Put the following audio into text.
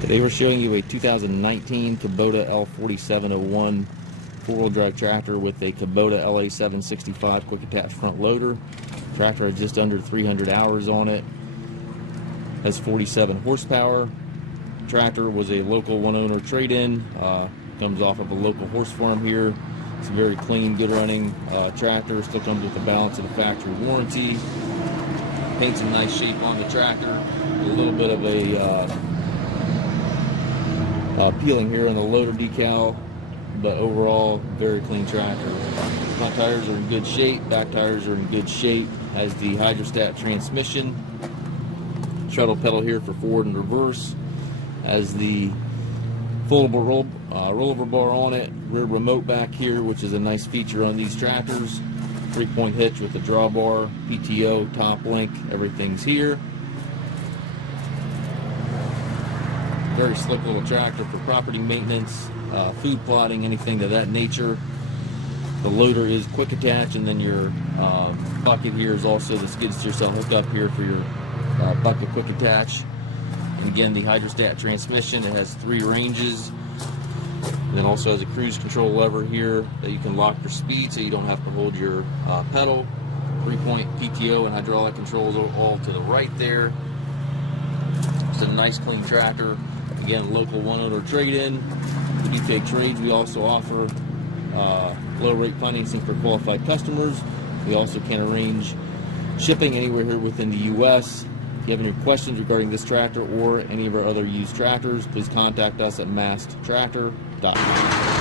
Today we're showing you a 2019 Kubota L4701 four-wheel drive tractor with a Kubota LA765 quick attach front loader. Tractor has just under 300 hours on it. Has 47 horsepower. Tractor was a local one-owner trade-in. Comes off of a local horse farm here. It's a very clean, good running tractor. Still comes with the balance of the factory warranty. Paint's in nice shape on the tractor. A little bit of a peeling here on the loader decal, but overall very clean tractor. Front tires are in good shape, back tires are in good shape. Has the hydrostat transmission, shuttle pedal here for forward and reverse. Has the foldable rollover bar on it, rear remote back here, which is a nice feature on these tractors. 3-point hitch with the drawbar, PTO, top link, everything's here. Very slick little tractor for property maintenance, food plotting, anything of that nature. The loader is quick attach, and then your bucket here is also the skid steer cell hookup here for your bucket quick attach. And again, the hydrostat transmission, it has 3 ranges. And then also has a cruise control lever here that you can lock your speed so you don't have to hold your pedal. 3-point PTO and hydraulic controls all to the right there. It's a nice clean tractor. Again, local one-owner trade-in. We do take trades. We also offer low-rate financing for qualified customers. We also can arrange shipping anywhere here within the U.S. If you have any questions regarding this tractor or any of our other used tractors, please contact us at maskedtractor.com.